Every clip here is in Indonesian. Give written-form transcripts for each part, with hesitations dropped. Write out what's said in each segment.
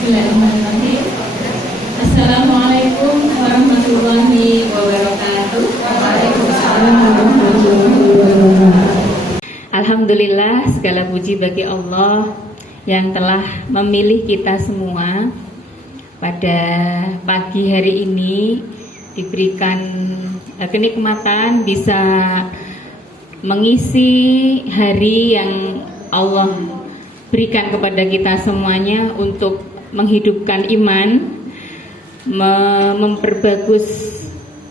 Bismillahirrahmanirrahim. Assalamualaikum warahmatullahi wabarakatuh. Waalaikumsalam warahmatullahi wabarakatuh. Alhamdulillah, segala puji bagi Allah yang telah memilih kita semua pada pagi hari ini, diberikan kenikmatan bisa mengisi hari yang Allah berikan kepada kita semuanya untuk menghidupkan iman, memperbagus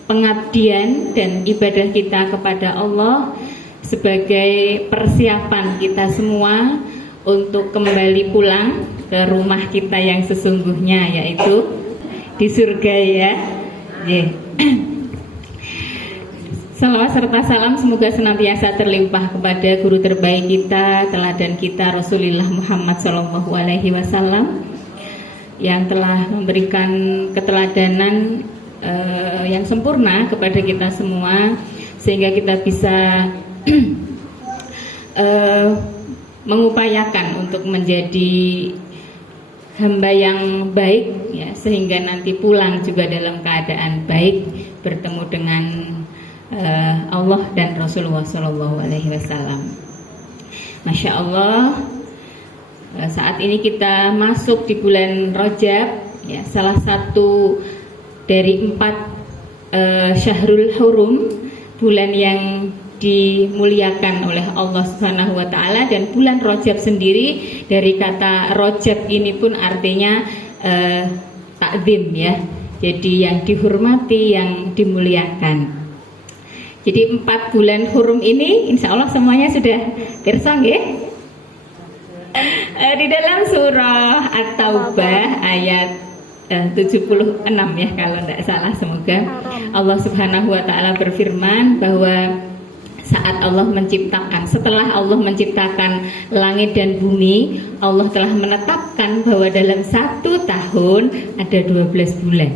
pengabdian dan ibadah kita kepada Allah sebagai persiapan kita semua untuk kembali pulang ke rumah kita yang sesungguhnya, yaitu di surga ya. Salawat serta salam semoga senantiasa terlimpah kepada guru terbaik kita, teladan kita Rasulullah Muhammad SAW yang telah memberikan keteladanan yang sempurna kepada kita semua sehingga kita bisa mengupayakan untuk menjadi hamba yang baik ya, sehingga nanti pulang juga dalam keadaan baik bertemu dengan Allah dan Rasulullah SAW. Masya Allah, saat ini kita masuk di bulan Rajab ya, salah satu dari 4 Syahrul Hurum, bulan yang dimuliakan oleh Allah Subhanahu wa taala. Dan bulan Rajab sendiri dari kata Rajab ini pun artinya takzim ya. Jadi yang dihormati, yang dimuliakan. Jadi 4 bulan hurum ini insya Allah semuanya sudah pirsa nggih? Di dalam surah At-Taubah ayat 76 ya kalau tidak salah, semoga Allah Subhanahu wa taala berfirman bahwa saat Allah menciptakan, setelah Allah menciptakan langit dan bumi, Allah telah menetapkan bahwa dalam 1 tahun ada 12 bulan.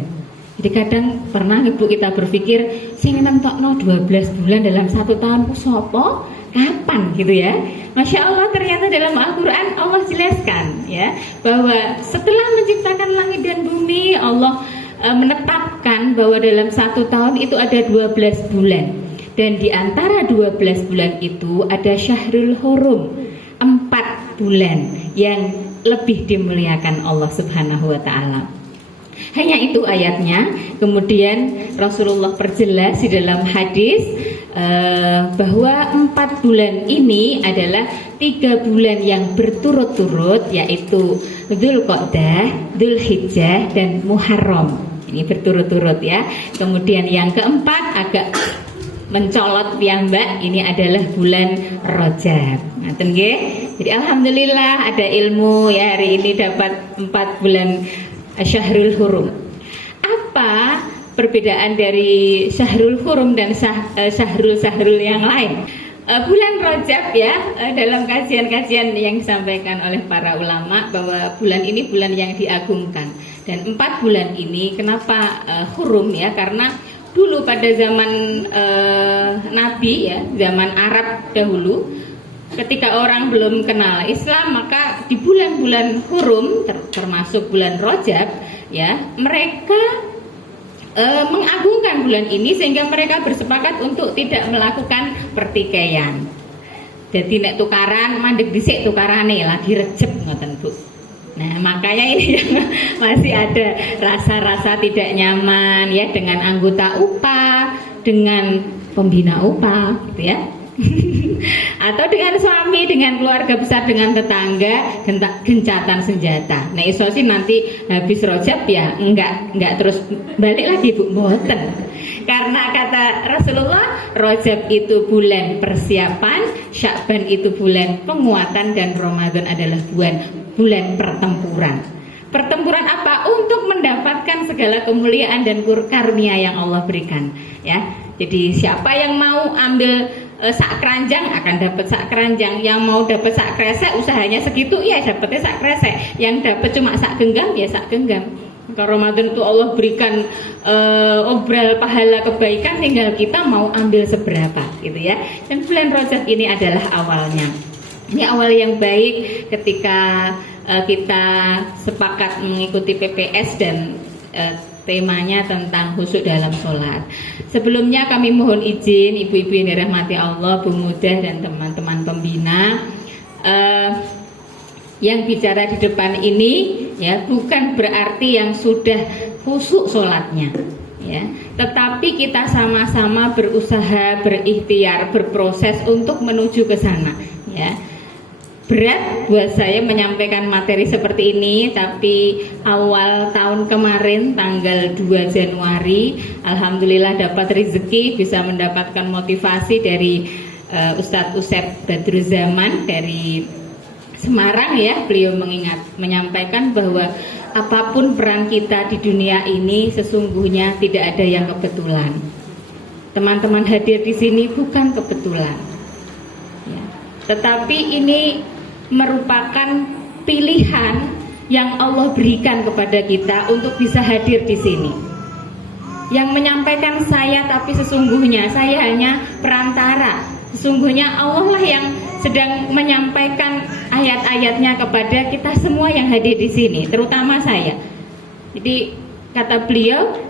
Jadi kadang pernah ibu kita berpikir, sing nentokno 12 bulan dalam 1 tahun ku sapa? Kapan gitu ya? Masya Allah, ternyata dalam Al-Quran Allah jelaskan ya bahwa setelah menciptakan langit dan bumi, Allah menetapkan bahwa dalam 1 tahun itu ada 12 bulan. Dan di antara 12 bulan itu ada Syahrul Hurum, 4 bulan yang lebih dimuliakan Allah Subhanahu wa taala. Hanya itu ayatnya. Kemudian Rasulullah perjelas di dalam hadis bahwa 4 bulan ini adalah 3 bulan yang berturut-turut, yaitu Dzulqa'dah, Dzulhijjah dan Muharram. Ini berturut-turut ya. Kemudian yang keempat agak mencolot piyambak, ini adalah bulan Rajab. Ngaten nggih. Jadi alhamdulillah ada ilmu ya, hari ini dapat 4 bulan Syahrul Hurum. Apa perbedaan dari Syahrul Hurum dan Syahrul yang lain? Bulan Rajab ya, dalam kajian-kajian yang disampaikan oleh para ulama bahwa bulan ini bulan yang diagungkan. Dan 4 bulan ini kenapa hurum ya? Karena dulu pada zaman Nabi ya, zaman Arab dahulu, ketika orang belum kenal Islam, maka di bulan-bulan hurum termasuk bulan Rajab ya, mereka mengagungkan bulan ini sehingga mereka bersepakat untuk tidak melakukan pertikaian. Jadi nek tukaran mandek dhisik tukarane lagi recep ngoten Bu. Nah, makanya ini masih ada rasa-rasa tidak nyaman ya dengan anggota UPA, dengan pembina UPA gitu ya. Atau dengan suami, dengan keluarga besar, dengan tetangga, gencatan senjata. Nah iso sih nanti habis Rajab ya enggak terus balik lagi Bu, mboten. Karena kata Rasulullah, Rajab itu bulan persiapan, Sya'ban itu bulan penguatan, dan Ramadan adalah bulan pertempuran. Pertempuran apa? Untuk mendapatkan segala kemuliaan dan karunia yang Allah berikan ya. Jadi siapa yang mau ambil sak keranjang akan dapat sak keranjang, yang mau dapat sak kresek usahanya segitu ya dapatnya sak kresek, yang dapat cuma sak genggam ya sak genggam. Kalau Ramadan itu Allah berikan obral pahala kebaikan, tinggal kita mau ambil seberapa gitu ya. Dan bulan Rajab ini adalah awalnya. Ini awal yang baik ketika kita sepakat mengikuti PPS dan temanya tentang khusyuk dalam sholat. Sebelumnya kami mohon izin ibu-ibu yang dirahmati Allah, Bu Mudah dan teman-teman pembina, yang bicara di depan ini ya bukan berarti yang sudah khusyuk sholatnya, ya, tetapi kita sama-sama berusaha, berikhtiar, berproses untuk menuju ke sana, ya. Berat buat saya menyampaikan materi seperti ini, tapi awal tahun kemarin tanggal 2 Januari alhamdulillah dapat rezeki bisa mendapatkan motivasi dari Ustadz Usep Badruzzaman dari Semarang, ya. Beliau menyampaikan bahwa apapun peran kita di dunia ini sesungguhnya tidak ada yang kebetulan. Teman-teman hadir di sini bukan kebetulan, ya. Tetapi ini merupakan pilihan yang Allah berikan kepada kita untuk bisa hadir di sini. Yang menyampaikan saya, tapi sesungguhnya saya hanya perantara. Sesungguhnya Allah lah yang sedang menyampaikan ayat-ayatnya kepada kita semua yang hadir di sini, terutama saya. Jadi kata beliau,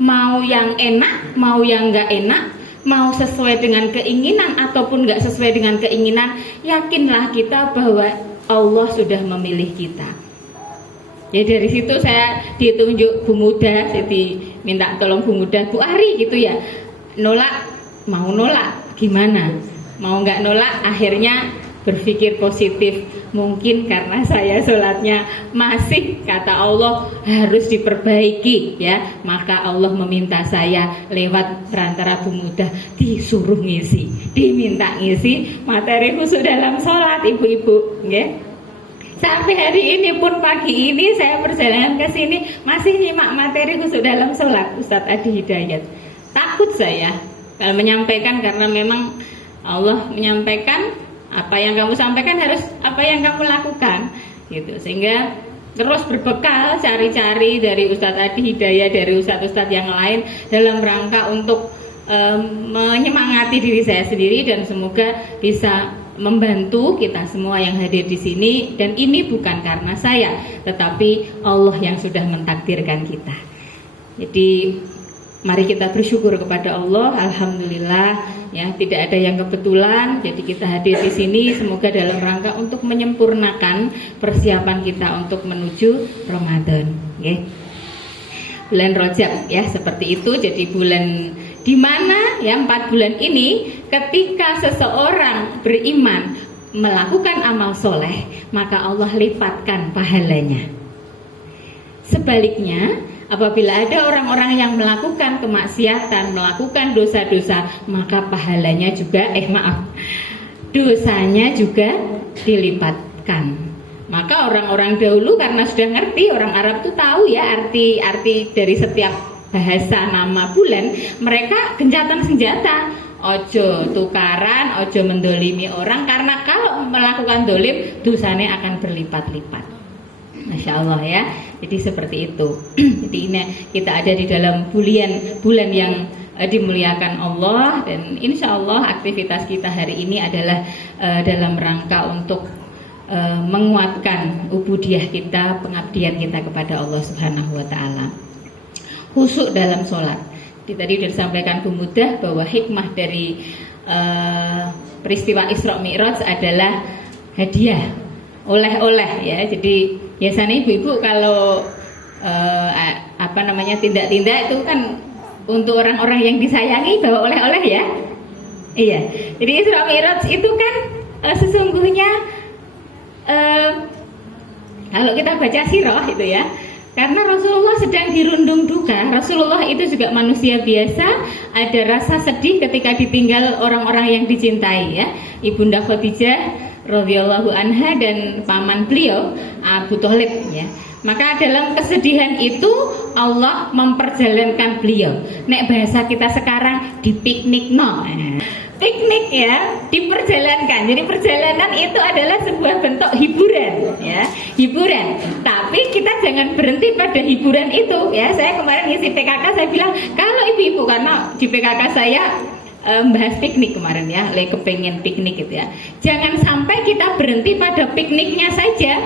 mau yang enak, mau yang nggak enak, mau sesuai dengan keinginan ataupun nggak sesuai dengan keinginan, yakinlah kita bahwa Allah sudah memilih kita. Ya dari situ saya ditunjuk Bu Muda, jadi minta tolong Bu Muda, Bu Ari gitu ya, nolak, mau nolak gimana, mau nggak nolak, akhirnya berpikir positif. Mungkin karena saya sholatnya masih, kata Allah, harus diperbaiki, ya. Maka Allah meminta saya lewat perantara Bu Mudah disuruh ngisi, diminta ngisi materi khusyuk dalam sholat, ibu-ibu, ya. Sampai hari ini pun, pagi ini saya perjalanan ke sini masih nyimak materi khusyuk dalam sholat Ustadz Adi Hidayat. Takut saya kalau menyampaikan, karena memang Allah menyampaikan apa yang kamu sampaikan harus apa yang kamu lakukan, gitu. Sehingga terus berbekal cari-cari dari Ustadz Adi Hidayat, dari ustadz-ustadz yang lain dalam rangka untuk menyemangati diri saya sendiri, dan semoga bisa membantu kita semua yang hadir di sini. Dan ini bukan karena saya, tetapi Allah yang sudah mentakdirkan kita. Jadi mari kita bersyukur kepada Allah. Alhamdulillah, ya, tidak ada yang kebetulan. Jadi kita hadir di sini semoga dalam rangka untuk menyempurnakan persiapan kita untuk menuju Ramadan, ya. Bulan Rajab, ya, seperti itu. Jadi bulan di mana, ya, 4 bulan ini ketika seseorang beriman melakukan amal soleh, maka Allah lipatkan pahalanya. Sebaliknya, apabila ada orang-orang yang melakukan kemaksiatan, melakukan dosa-dosa, maka pahalanya juga, dosanya juga dilipatkan. Maka orang-orang dahulu karena sudah ngerti, orang Arab itu tahu, ya, arti dari setiap bahasa nama bulan, mereka gencatan senjata. Ojo tukaran, ojo mendolimi orang, karena kalau melakukan dolim, dosanya akan berlipat-lipat. Masya Allah, ya. Jadi seperti itu. Jadi ini kita ada di dalam bulan yang dimuliakan Allah, dan insya Allah aktivitas kita hari ini adalah dalam rangka untuk menguatkan ubudiyah kita, pengabdian kita kepada Allah Subhanahu wa Ta'ala. Khusyuk dalam sholat. Jadi tadi sudah disampaikan Bu Mudah bahwa hikmah dari peristiwa Isra Mi'raj adalah hadiah, oleh-oleh, ya. Jadi biasanya ibu-ibu kalau tindak-tindak itu kan untuk orang-orang yang disayangi bawa oleh-oleh, ya. Iya. Jadi Isra Mi'raj itu kan sesungguhnya kalau kita baca sirah itu, ya, karena Rasulullah sedang dirundung duka. Rasulullah itu juga manusia biasa, ada rasa sedih ketika ditinggal orang-orang yang dicintai, ya. Ibunda Khadijah radhiyallahu anha dan paman beliau Abu Thalib, ya. Maka dalam kesedihan itu Allah memperjalankan beliau. Nek bahasa kita sekarang dipiknik, no. Piknik, ya, diperjalankan. Jadi perjalanan itu adalah sebuah bentuk hiburan, ya, hiburan. Tapi kita jangan berhenti pada hiburan itu, ya. Saya kemarin ngisi PKK, saya bilang kalau ibu-ibu, karena di PKK saya bahas piknik kemarin, ya, kepengen piknik gitu, ya. Jangan sampai kita berhenti pada pikniknya saja.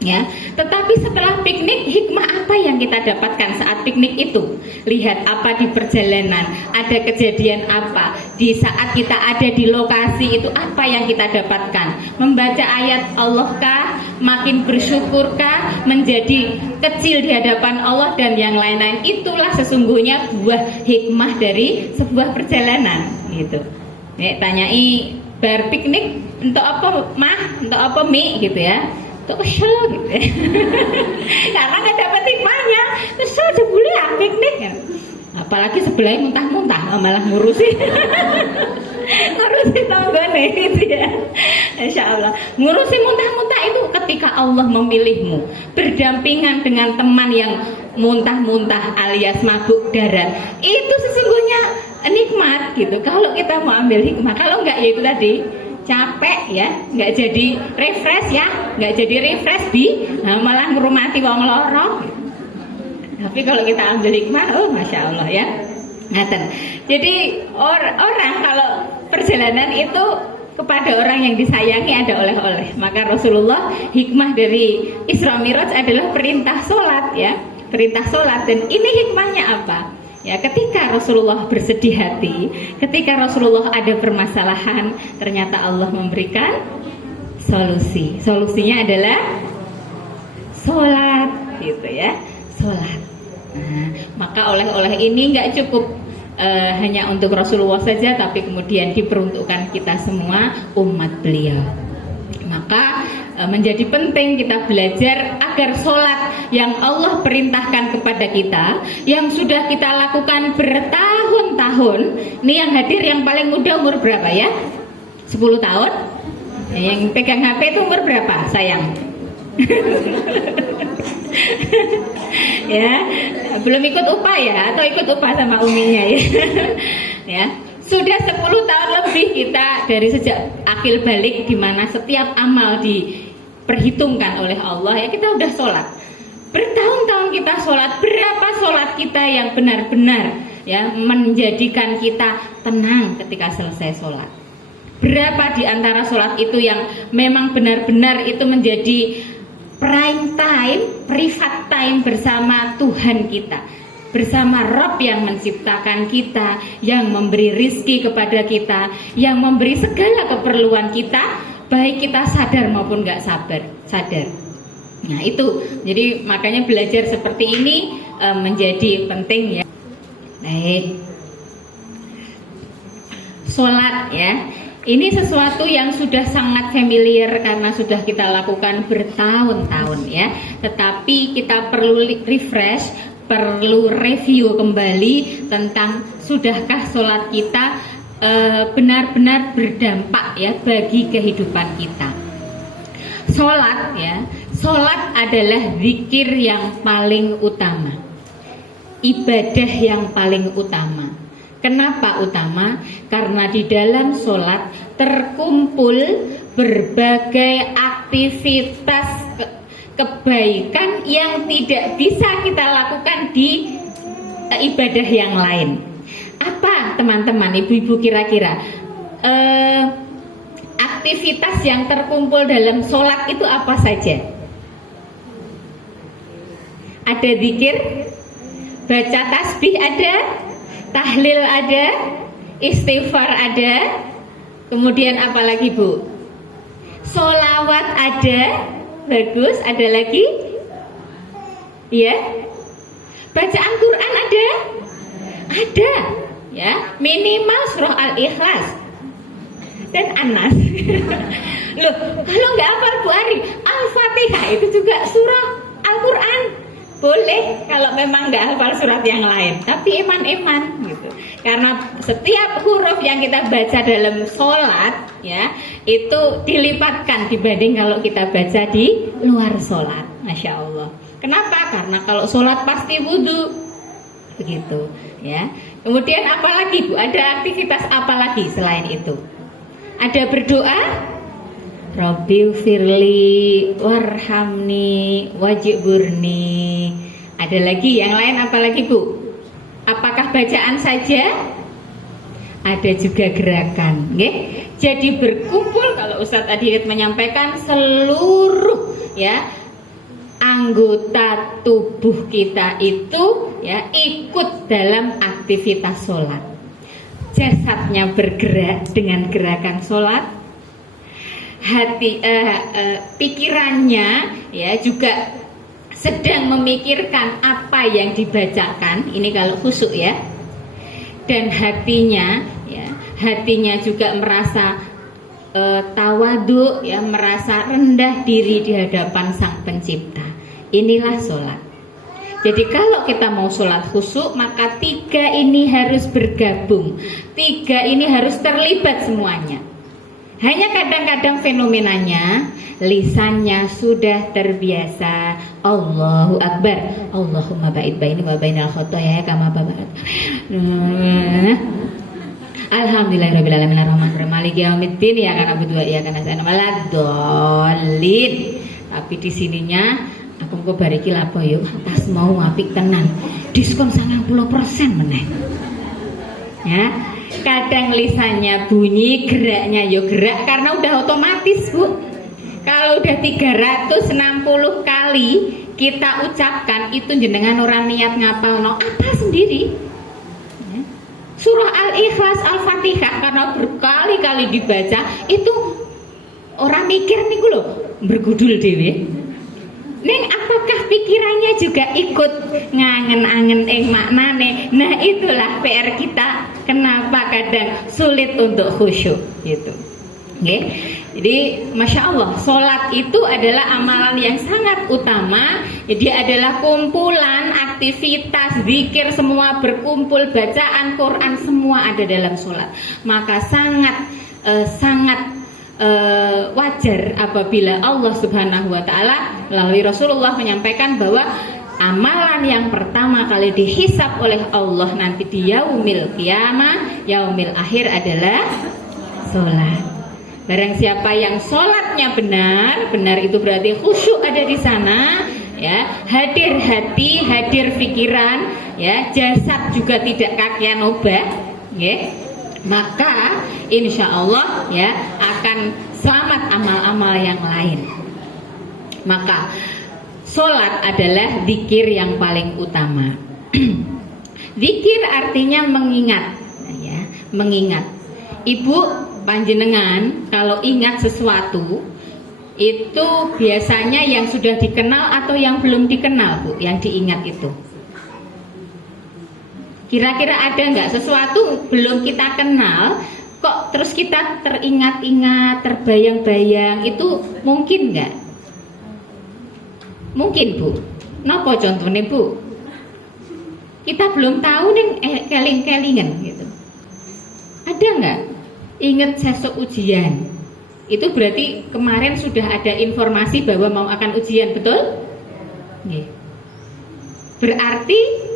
Ya, tetapi setelah piknik, hikmah apa yang kita dapatkan saat piknik itu? Lihat apa di perjalanan, ada kejadian apa di saat kita ada di lokasi itu, apa yang kita dapatkan? Membaca ayat Allah kah, makin bersyukurkah, menjadi kecil di hadapan Allah dan yang lain-lain. Itulah sesungguhnya buah hikmah dari sebuah perjalanan gitu. Ya, tanyai bar piknik untuk apa mah, untuk apa mi gitu ya. Kesel gitu ya. Karena nggak dapat hikmahnya, kesel jebule ya piknik ya. Apalagi sebelahnya muntah-muntah malah ngurusin ngurusin tanggane gitu ya. Insya Allah ngurusin muntah-muntah itu ketika Allah memilihmu berdampingan dengan teman yang muntah-muntah alias mabuk darat, itu sesungguhnya nikmat gitu. Kalau kita mau ambil hikmah, kalau enggak ya itu tadi capek ya, nggak jadi refresh ya, nggak jadi refresh malah ngerumati wong loro. Tapi kalau kita ambil hikmah, oh masya Allah ya. Ngaten. Jadi orang kalau perjalanan itu kepada orang yang disayangi ada oleh-oleh. Maka Rasulullah hikmah dari Isra Mi'raj adalah perintah sholat ya, perintah sholat. Dan ini hikmahnya apa? Ya, ketika Rasulullah bersedih hati, ketika Rasulullah ada permasalahan, ternyata Allah memberikan solusi. Solusinya adalah sholat, gitu ya, sholat. Nah, maka oleh-oleh ini nggak cukup hanya untuk Rasulullah saja, tapi kemudian diperuntukkan kita semua umat beliau. Maka menjadi penting kita belajar agar sholat yang Allah perintahkan kepada kita, yang sudah kita lakukan bertahun-tahun. Ini yang hadir yang paling muda umur berapa ya? 10 tahun? Yang pegang HP itu umur berapa sayang? Ya, belum ikut upah ya? Atau ikut upah sama uminya ya? Ya. Sudah 10 tahun lebih kita dari sejak akil balik, di mana setiap amal diperhitungkan oleh Allah ya, kita udah sholat. Bertahun-tahun kita sholat. Berapa sholat kita yang benar-benar ya menjadikan kita tenang ketika selesai sholat? Berapa di antara sholat itu yang memang benar-benar itu menjadi prime time, private time bersama Tuhan kita, bersama Rabb yang menciptakan kita, yang memberi rizki kepada kita, yang memberi segala keperluan kita, baik kita sadar maupun nggak sadar. Nah itu, jadi makanya belajar seperti ini menjadi penting ya. Baik, sholat ya, ini sesuatu yang sudah sangat familiar karena sudah kita lakukan bertahun-tahun ya. Tetapi kita perlu refresh, perlu review kembali tentang sudahkah sholat kita benar-benar berdampak ya bagi kehidupan kita. Sholat ya, sholat adalah zikir yang paling utama, ibadah yang paling utama. Kenapa utama? Karena di dalam sholat terkumpul berbagai aktivitas kebaikan yang tidak bisa kita lakukan di ibadah yang lain. Apa teman-teman, ibu-ibu kira-kira aktivitas yang terkumpul dalam sholat itu apa saja? Ada zikir, baca tasbih ada, tahlil ada, istighfar ada, kemudian apa lagi Bu? Sholawat ada. Bagus, ada lagi? Ya. Bacaan Quran ada? Ada. Ya, minimal surah Al-Ikhlas dan An-Nas. Loh, kalau nggak hafal Bu Ari, Al-Fatihah itu juga surah Al-Quran. Boleh kalau memang nggak hafal surat yang lain, tapi iman-iman gitu. Karena setiap huruf yang kita baca dalam sholat ya, itu dilipatkan dibanding kalau kita baca di luar sholat. Masya Allah. Kenapa? Karena kalau sholat pasti wudhu, begitu ya. Kemudian apa lagi Bu? Ada aktivitas apa lagi selain itu? Ada berdoa, Rabbil firli warhamni wajburni. Ada lagi yang lain apa lagi Bu? Apakah bacaan saja? Ada juga gerakan, okay? Jadi berkumpul, kalau Ustadz Adhidit menyampaikan seluruh ya anggota tubuh kita itu ya ikut dalam aktivitas sholat. Jasadnya bergerak dengan gerakan sholat, pikirannya ya juga sedang memikirkan apa yang dibacakan. Ini kalau khusyuk ya. Dan hatinya juga merasa tawadu ya, merasa rendah diri di hadapan Sang Pencipta. Inilah sholat. Jadi kalau kita mau sholat khusyuk, maka 3 ini harus bergabung, 3 ini harus terlibat semuanya. Hanya kadang-kadang fenomenanya lisannya sudah terbiasa Allahu Akbar, Allahumma ba'id baini wa bainal khotoya kama ba'ad. Alhamdulillahirabbil alamin arrahmanirrahim maliki yaumiddin ya kana berdua ya kana sana maladolin. Tapi di sininya aku kok bariki lapo yuk tas mau apik tenan. Diskon 90% meneh. Ya. Kadang lisannya bunyi, geraknya yo gerak karena udah otomatis, Bu. Kalau udah 360 kali kita ucapkan itu jenengan orang niat ngapalno apa sendiri. Surah Al-Ikhlas, Al-Fatihah karena berkali-kali dibaca itu orang mikir niku lho bergudul dhewe. Neng apakah pikirannya juga ikut ngangen-angen maknane? Nah itulah PR kita. Kenapa kadang sulit untuk khusyuk gitu. Okay? Jadi Masya Allah, sholat itu adalah amalan yang sangat utama. Dia adalah kumpulan aktivitas zikir semua berkumpul, bacaan Quran semua ada dalam sholat. Maka sangat wajar apabila Allah Subhanahu wa Ta'ala melalui Rasulullah menyampaikan bahwa amalan yang pertama kali dihisab oleh Allah nanti di yaumil qiyamah, yaumil akhir adalah sholat. Barang siapa yang sholatnya benar itu berarti khusyuk ada di sana, ya, hadir hati, hadir pikiran, ya, jasad juga tidak kakian obat, ya. Maka insya Allah ya akan selamat amal-amal yang lain. Maka sholat adalah zikir yang paling utama. Zikir artinya mengingat, ya, mengingat. Ibu panjenengan kalau ingat sesuatu itu biasanya yang sudah dikenal atau yang belum dikenal, Bu, yang diingat itu. Kira-kira ada nggak sesuatu belum kita kenal, kok terus kita teringat-ingat, terbayang-bayang, itu mungkin nggak? Mungkin, Bu. Nopo contohnya, Bu? Kita belum tahu nih keling-kelingan gitu. Ada nggak? Ingat sesuk ujian. Itu berarti kemarin sudah ada informasi bahwa mau akan ujian, betul? Berarti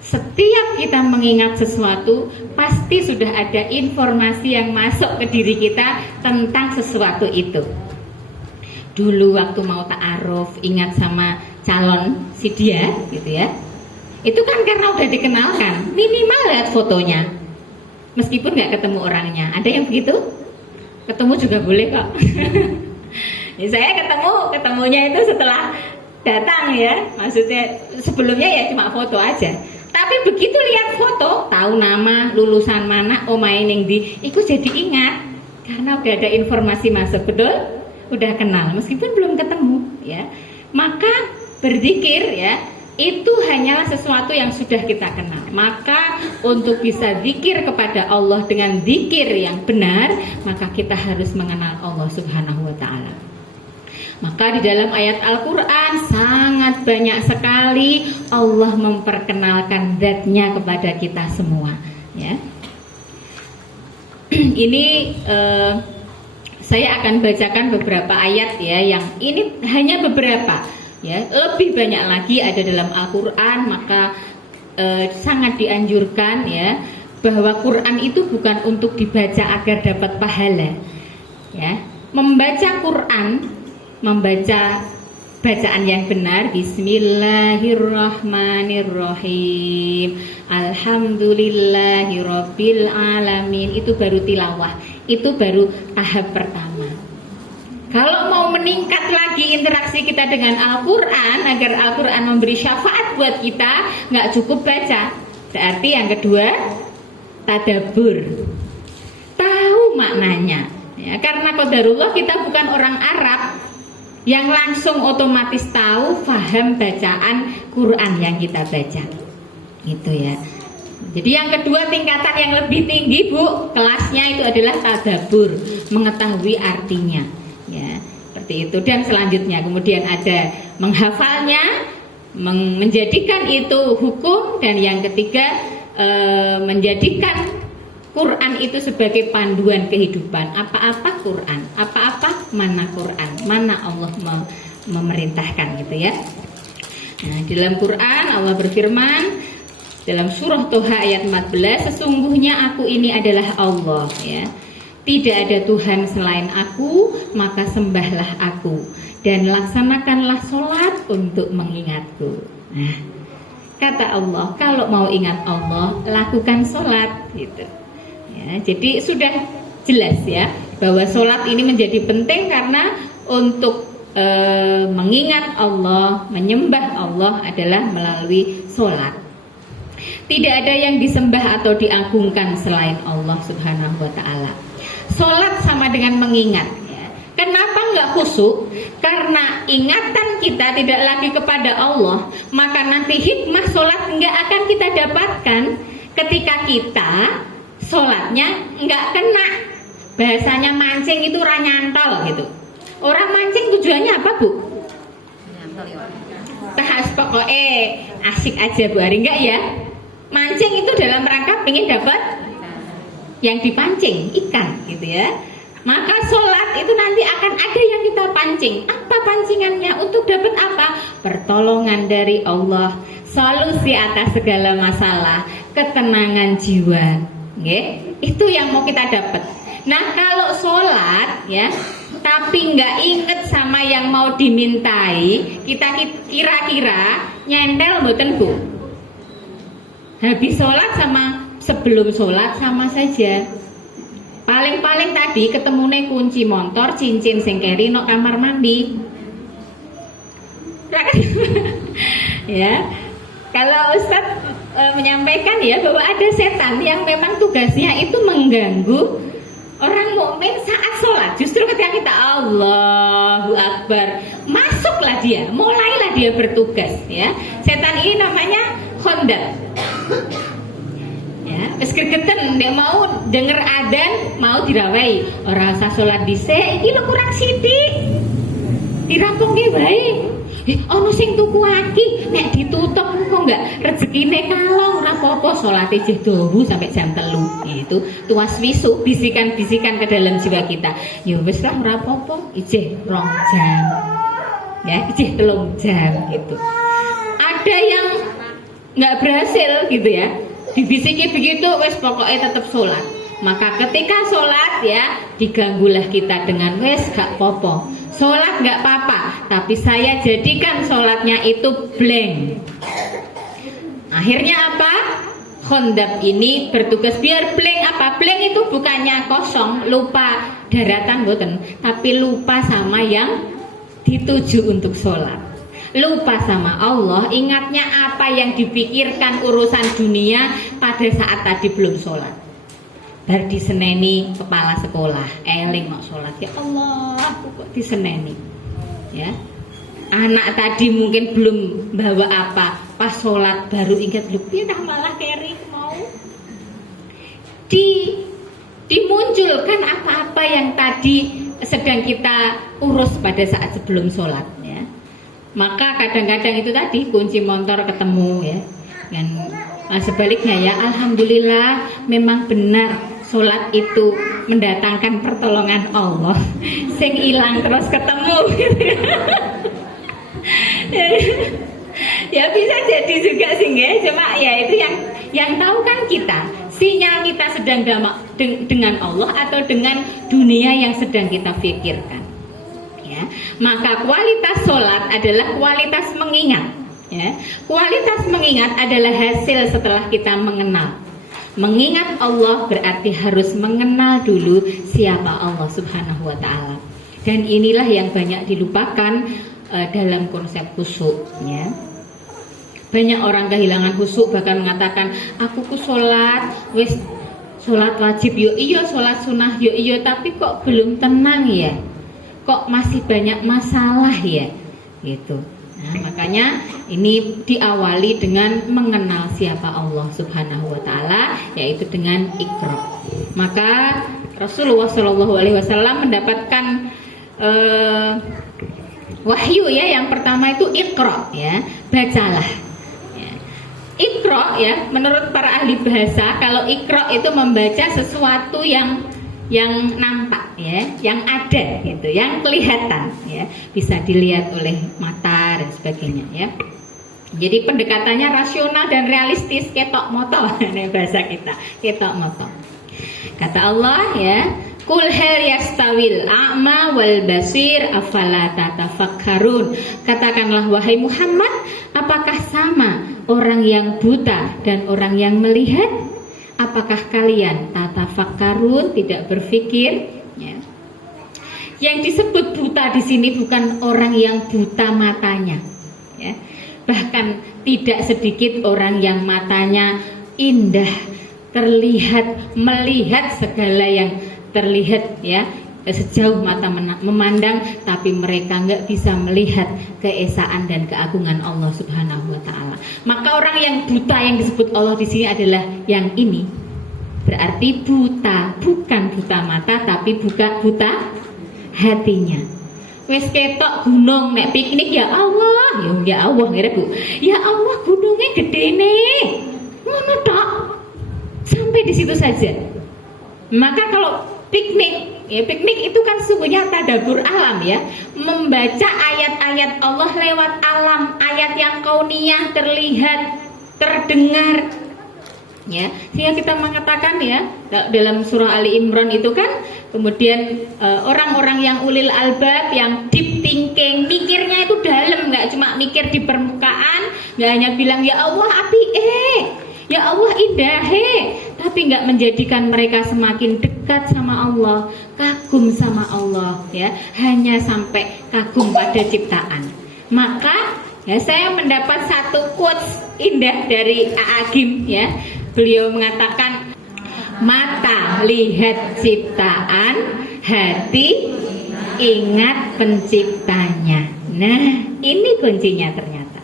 setiap kita mengingat sesuatu pasti sudah ada informasi yang masuk ke diri kita tentang sesuatu itu. Dulu waktu mau ta'aruf ingat sama calon si dia gitu ya. Itu kan karena udah dikenalkan, minimal lihat fotonya. Meskipun nggak ketemu orangnya. Ada yang begitu? Ketemu juga boleh kok. Ya, saya ketemunya itu setelah datang ya. Maksudnya sebelumnya ya cuma foto aja. Tapi begitu lihat foto, tahu nama, lulusan mana, omahe ning ndi, itu jadi ingat karena udah ada informasi masuk, betul? Udah kenal meskipun belum ketemu, ya. Maka berzikir ya, itu hanyalah sesuatu yang sudah kita kenal. Maka untuk bisa zikir kepada Allah dengan zikir yang benar, maka kita harus mengenal Allah Subhanahu wa Ta'ala. Maka di dalam ayat Al-Quran sangat banyak sekali Allah memperkenalkan zatnya kepada kita semua, ya. Ini saya akan bacakan beberapa ayat ya, yang ini hanya beberapa ya, lebih banyak lagi ada dalam Al-Quran. Maka sangat dianjurkan ya, bahwa Quran itu bukan untuk dibaca agar dapat pahala ya. Membaca Quran, membaca bacaan yang benar, Bismillahirrahmanirrahim, Alhamdulillahirabbil alamin, itu baru tilawah, itu baru tahap pertama. Kalau mau meningkat lagi lagi interaksi kita dengan Al-Quran, agar Al-Quran memberi syafaat buat kita, nggak cukup baca. Berarti yang kedua, tadabbur, tahu maknanya. Ya, karena qadarullah kita bukan orang Arab yang langsung otomatis tahu, faham bacaan Quran yang kita baca. Itu ya. Jadi yang kedua, tingkatan yang lebih tinggi, Bu, kelasnya itu adalah tadabbur, mengetahui artinya. Ya, seperti itu. Dan selanjutnya kemudian ada menghafalnya, menjadikan itu hukum, dan yang ketiga menjadikan Quran itu sebagai panduan kehidupan. Apa-apa Quran, apa-apa mana Quran, mana Allah memerintahkan gitu ya. Nah, dalam Quran Allah berfirman dalam surah Toha ayat 14, sesungguhnya aku ini adalah Allah ya. Tidak ada Tuhan selain aku, maka sembahlah aku dan laksanakanlah sholat untuk mengingatku. Nah, kata Allah, kalau mau ingat Allah, lakukan sholat gitu. Ya, jadi sudah jelas ya bahwa sholat ini menjadi penting karena untuk mengingat Allah, menyembah Allah adalah melalui sholat. Tidak ada yang disembah atau diagungkan selain Allah Subhanahu wa Ta'ala. Sholat sama dengan mengingat. Ya. Kenapa nggak khusyuk? Karena ingatan kita tidak lagi kepada Allah, maka nanti hikmah sholat nggak akan kita dapatkan ketika kita sholatnya nggak kena. Bahasanya mancing itu ranyantol gitu. Orang mancing tujuannya apa, Bu? Tahas pokoknya asik aja Bu Ari, enggak ya? Mancing itu dalam rangka pengen dapat yang dipancing, ikan gitu ya. Maka sholat itu nanti akan ada yang kita pancing. Apa pancingannya? Untuk dapat apa? Pertolongan dari Allah, solusi atas segala masalah, ketenangan jiwa. Itu yang mau kita dapat. Nah, kalau sholat ya, tapi nggak inget sama yang mau dimintai, kita kira-kira nyentel mboten Bu? Habis sholat sama sebelum sholat sama saja. Paling-paling tadi ketemune kunci motor, cincin sing keri nok kamar mandi. Ya. Kalau Ustadz menyampaikan ya bahwa ada setan yang memang tugasnya itu mengganggu orang mukmin saat sholat. Justru ketika kita Allahu Akbar, masuklah dia, mulailah dia bertugas ya. Setan ini namanya khondak. Ya, wis gregeten nek mau denger adzan mau dirawai, ora usah sholat dhisik, iki lho kurang sithik. Dirampungke wae. Ono sing tuku aki, nek ditutup kok enggak rezekine kalong, ora apa-apa salate jeh dawu sampai jam 3 gitu. Tuwas-wisu bisikan-bisikan ke dalam jiwa kita. Ya wis lah ora apa-apa, ijeh 2 jam. Ya, ijeh 3 jam gitu. Ada yang enggak berhasil gitu ya. Dibisiki begitu wis pokoknya tetap sholat. Maka ketika sholat ya diganggulah kita dengan wis gak apa-apa. Sholat nggak apa-apa, tapi saya jadikan sholatnya itu blank. Akhirnya apa? Khondab ini bertugas biar blank apa? Blank itu bukannya kosong, lupa daratan boten, tapi lupa sama yang dituju untuk sholat. Lupa sama Allah, ingatnya apa yang dipikirkan urusan dunia pada saat tadi belum sholat. Bar diseneni kepala sekolah, eling mau sholat, ya Allah, aku kok diseneni. Ya, anak tadi mungkin belum bawa apa, pas sholat baru ingat lebih, dah malah keri mau. Dimunculkan apa-apa yang tadi sedang kita urus pada saat sebelum sholat. Ya, maka kadang-kadang itu tadi kunci motor ketemu ya, dan sebaliknya ya, alhamdulillah memang benar. Sholat itu mendatangkan pertolongan Allah. Sing hilang terus ketemu. Ya bisa jadi juga sih ya. Cuma ya itu yang tahu kan kita. Sinyal kita sedang dengan Allah atau dengan dunia yang sedang kita pikirkan. Ya, maka kualitas sholat adalah kualitas mengingat. Ya, kualitas mengingat adalah hasil setelah kita mengenal. Mengingat Allah berarti harus mengenal dulu siapa Allah Subhanahu wa Ta'ala. Dan inilah yang banyak dilupakan dalam konsep khusyuk, ya. Banyak orang kehilangan khusyuk, bahkan mengatakan aku ku sholat, wis sholat wajib yo iyo, sholat sunnah yo iyo, tapi kok belum tenang ya, kok masih banyak masalah ya, gitu. Nah, makanya ini diawali dengan mengenal siapa Allah Subhanahu wa taala, yaitu dengan Iqra. Maka Rasulullah Shallallahu alaihi wasallam mendapatkan wahyu, ya, yang pertama itu Iqra, ya, bacalah. Iqra, ya, menurut para ahli bahasa, kalau Iqra itu membaca sesuatu yang nampak, ya, yang ada gitu, yang kelihatan, ya, bisa dilihat oleh mata dan sebagainya, ya. Jadi pendekatannya rasional dan realistis, ketok moto, ini bahasa kita, ketok moto. Kata Allah, ya, Qul hal yastawil a'ma wal basir afala tatafakkarun. Katakanlah wahai Muhammad, apakah sama orang yang buta dan orang yang melihat? Apakah kalian tatafakkarun, tidak berpikir? Ya. Yang disebut buta di sini bukan orang yang buta matanya, ya. Bahkan tidak sedikit orang yang matanya indah, terlihat, melihat segala yang terlihat, ya, sejauh mata memandang, tapi mereka nggak bisa melihat keesaan dan keagungan Allah Subhanahu wa taala. Maka orang yang buta yang disebut Allah di sini adalah yang ini. Berarti buta, bukan buta mata, tapi buta hatinya. Wes ketok gunung nek piknik, ya Allah, ya Allah, ngira Bu. Ya Allah, gunungnya gede nih. Ngono tok. Sampai di situ saja. Maka kalau piknik, ya, piknik itu kan sungguhnya tadabbur alam, ya, membaca ayat-ayat Allah lewat alam, ayat yang kauniyah, terlihat, terdengar, ya. Sehingga kita mengatakan, ya, dalam surah Ali Imran itu kan, kemudian orang-orang yang ulil albab, yang deep thinking, mikirnya itu dalam, nggak cuma mikir di permukaan, nggak hanya bilang ya Allah api ya Allah indah, tapi nggak menjadikan mereka semakin dekat sama Allah, kagum sama Allah, ya, hanya sampai kagum pada ciptaan. Maka, ya, saya mendapat satu quotes indah dari A'agim, ya. Beliau mengatakan, mata lihat ciptaan, hati ingat penciptanya. Nah, ini kuncinya ternyata.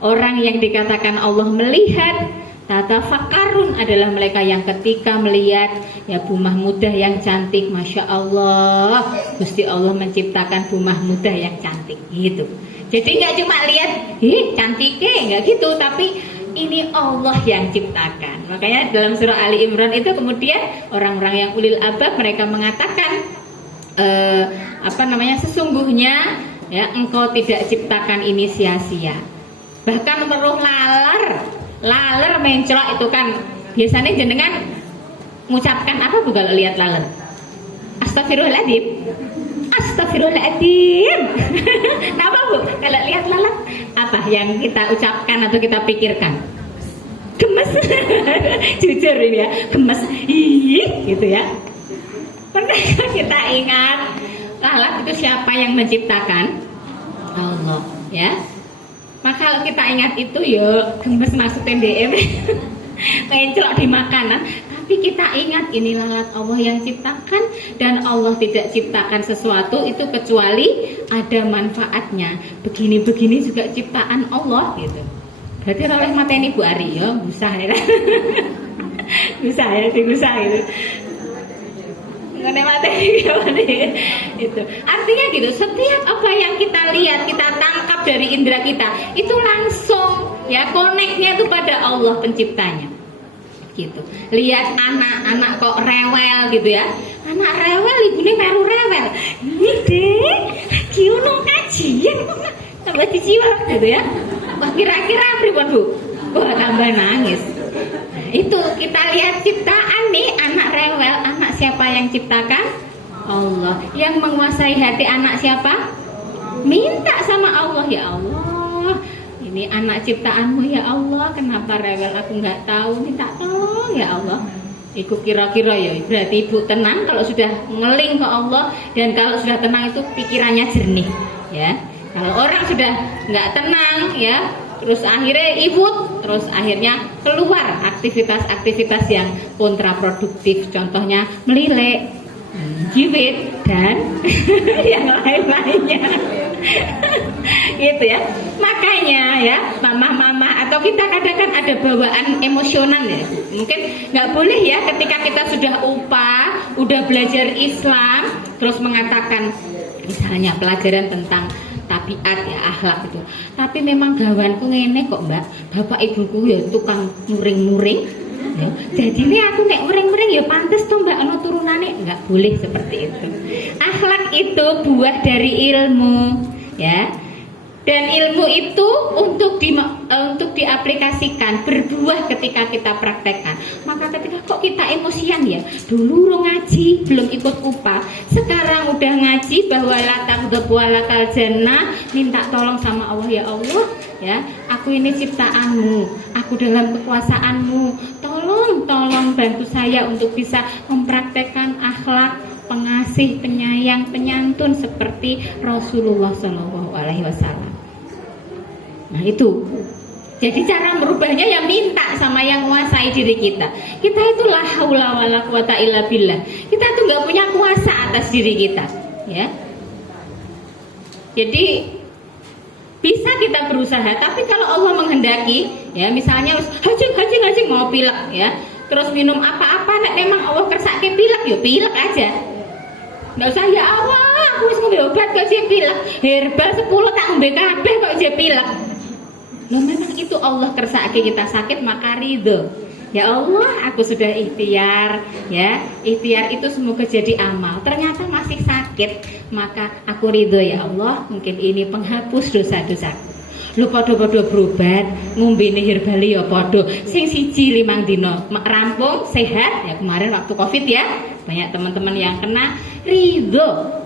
Orang yang dikatakan Allah melihat, tatafakkarun adalah mereka yang ketika melihat, ya, Bu Mahmudah yang cantik, Masya Allah, Gusti Allah menciptakan Bu Mahmudah yang cantik, gitu. Jadi nggak cuma lihat, cantiknya, nggak gitu, tapi ini Allah yang ciptakan. Makanya dalam surah Ali Imran itu kemudian orang-orang yang ulil albab mereka mengatakan, sesungguhnya, ya, engkau tidak ciptakan ini sia-sia. Bahkan meruh laler menclok itu kan biasanya jenengan mengucapkan apa Bu kalau lihat laler? Astagfirullahaladzim. Astagfirullahaladzim. Kenapa Bu kalau lihat laler? Apa yang kita ucapkan atau kita pikirkan? Gemes. Jujur ini, ya, gemes. Gitu, ya. Pernah kita ingat lalat itu siapa yang menciptakan? Allah, ya. Maka kalau kita ingat itu, ya, gemes masukin DM, mencelok di makanan. Tapi kita ingat ini lalat Allah yang ciptakan, dan Allah tidak ciptakan sesuatu itu kecuali ada manfaatnya. Begini-begini juga ciptaan Allah, gitu. Berarti oleh mateni Bu Ari, ya, busah ya. Busah ya, digusah gitu. Itu artinya gitu, setiap apa yang kita lihat, kita tangkap dari indera kita itu langsung, ya, koneknya itu pada Allah penciptanya, gitu. Lihat anak-anak kok rewel, gitu, ya, anak rewel ibune meru rewel, ini deh kiono kajian tambah diciwal, gitu, ya. Wah, kira-kira pripun Bu? Wah, tambah nangis. Itu kita lihat ciptaan nih, anak rewel, anak siapa yang ciptakan? Allah. Yang menguasai hati anak siapa? Minta sama Allah, ya Allah, ini anak ciptaanmu, ya Allah, kenapa rewel, aku nggak tahu, minta tolong, ya Allah. Iku kira-kira ya berarti ibu tenang kalau sudah ngeling ke Allah, dan kalau sudah tenang itu pikirannya jernih ya. Kalau orang sudah nggak tenang ya, terus akhirnya ibut, terus akhirnya keluar aktivitas-aktivitas yang kontraproduktif, contohnya melilek, jiwit, dan yang lain-lainnya. Gitu ya. Makanya ya, mama-mama atau kita kadang kan ada bawaan emosional ya. Mungkin nggak boleh ya ketika kita sudah udah belajar Islam, terus mengatakan misalnya pelajaran tentang tabiat ya, akhlak itu. Tapi memang gawanku ngene kok Mbak, bapak ibuku ya tukang muring-muring. Ya. Jadi ini aku nek muring-muring ya pantes tuh Mbak ono turunane, nggak boleh seperti itu. Akhlak itu buah dari ilmu ya. Dan ilmu itu untuk diaplikasikan, berbuah ketika kita praktekkan. Maka ketika kok kita emosian ya, dulu ngaji belum ikut upah, sekarang udah ngaji bahwa la taghdab wa lakal jannah, minta tolong sama Allah, ya Allah ya, aku ini ciptaanmu, aku dalam kekuasaanmu, tolong bantu saya untuk bisa mempraktekkan akhlak pengasih, penyayang, penyantun seperti Rasulullah SAW. Nah itu, jadi cara merubahnya ya minta sama yang menguasai diri kita. Kita itu la haula wala quwata illa billah. Kita tuh nggak punya kuasa atas diri kita, ya. Jadi bisa kita berusaha, tapi kalau Allah menghendaki, ya misalnya haji mau pilek, ya, terus minum apa-apa, nek memang Allah kersake pilek, ya pilek aja. Nggak usah ya Allah, aku harus ngombe obat kok jadi pilek, herbal 10 tak ngombe kabeh kok jadi pilek. Loh memang itu Allah kersake kita sakit, maka ridho. Ya Allah, aku sudah ikhtiar, ya ikhtiar itu semoga jadi amal. Ternyata masih sakit, maka aku ridho ya Allah. Mungkin ini penghapus dosa-dosaku. Lu podo-podo berobat, ngombene herbali ya podo. Sing siji 5 dino rampung sehat ya, kemarin waktu Covid ya. Banyak teman-teman yang kena, ridho.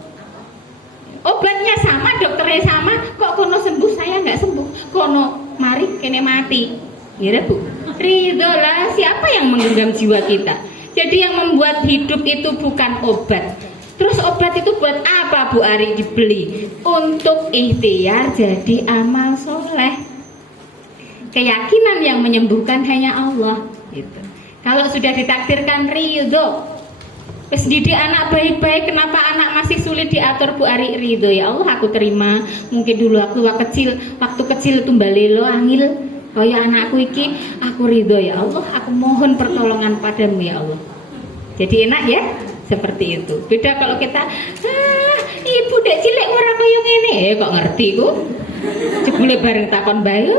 Obatnya sama, dokternya sama, kok kono sembuh saya nggak sembuh. Kono mari kene mati. Ya Bu. Ridho lah, siapa yang menggenggam jiwa kita? Jadi yang membuat hidup itu bukan obat. Terus obat itu buat apa Bu Ari dibeli? Untuk ikhtiar jadi amal soleh. Keyakinan yang menyembuhkan hanya Allah. Gitu. Kalau sudah ditakdirkan ridho, terus didik anak baik-baik, kenapa anak masih sulit diatur Bu Ari? Ridho ya Allah, aku terima. Mungkin dulu aku waktu kecil itu balelo angil, kaya anakku iki, aku ridho ya Allah, aku mohon pertolongan padamu ya Allah. Jadi enak ya, seperti itu. Beda kalau kita, ibu dek cilik ora kaya ngene, kok ngerti ku? Jebule bareng takon bae,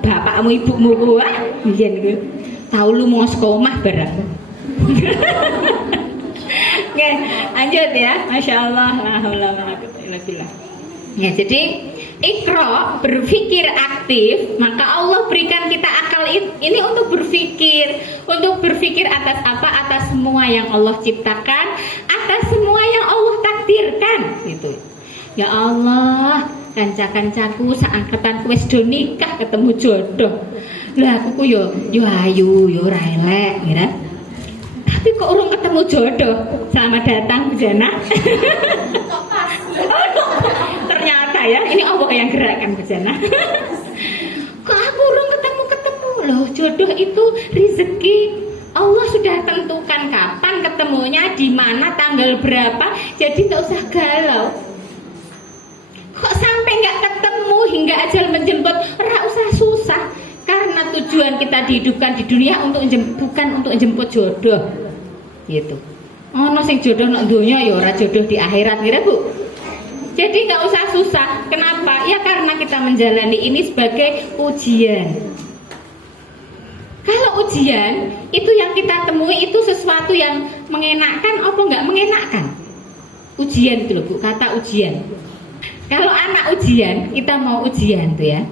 bapakmu ibumu ku biyen ku. Tahu lu mau sekolah bareng. Oke, lanjut ya. Masya Allah, la haula wala quwwata illa billah. Ya, jadi Iqra, berpikir aktif, maka Allah berikan kita akal ini untuk berpikir atas apa? Atas semua yang Allah ciptakan, atas semua yang Allah takdirkan, gitu. Ya Allah, kanca-kancaku saangkatan wis do nikah ketemu jodoh. Lah aku yo ayu, yo ora elek, ya. Tapi kok urung ketemu jodoh. Selamat datang Bu Jana. Ternyata ya, ini Allah yang gerakkan Bu Jana. Kok aku urung ketemu loh. Jodoh itu rezeki. Allah sudah tentukan kapan ketemunya, di mana, tanggal berapa. Jadi nggak usah galau. Kok sampai nggak ketemu hingga ajal menjemput, ora usah susah. Karena tujuan kita dihidupkan di dunia bukan untuk jemput jodoh. Gitu. Ono sing jodoh nang donya ya ora jodoh di akhirat, kira Bu. Jadi nggak usah susah. Kenapa? Ya karena kita menjalani ini sebagai ujian. Kalau ujian itu yang kita temui itu sesuatu yang mengenakkan apa nggak mengenakkan? Ujian itu loh Bu, kata ujian. Kalau anak ujian, kita mau ujian tuh ya,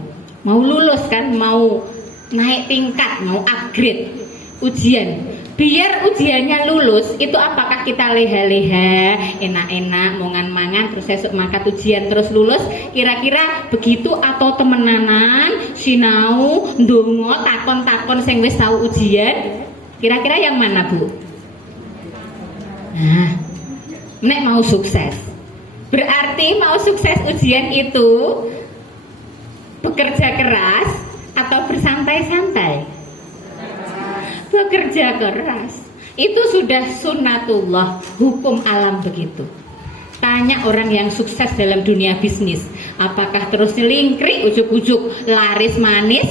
mau lulus kan, mau naik tingkat, mau upgrade. Ujian. Biar ujiannya lulus, itu apakah kita leha-leha, enak-enak, mangan-mangan, terus esok mangkat ujian terus lulus, kira-kira begitu atau temenanan, sinau, ndonga, takon-takon sing wis tau ujian, kira-kira yang mana Bu? Nah, nek mau sukses, berarti mau sukses ujian itu bekerja keras atau bersantai-santai? Bekerja keras. Itu sudah sunnatullah, hukum alam begitu. Tanya orang yang sukses dalam dunia bisnis, apakah terus nyelingkrik ujuk-ujuk laris manis?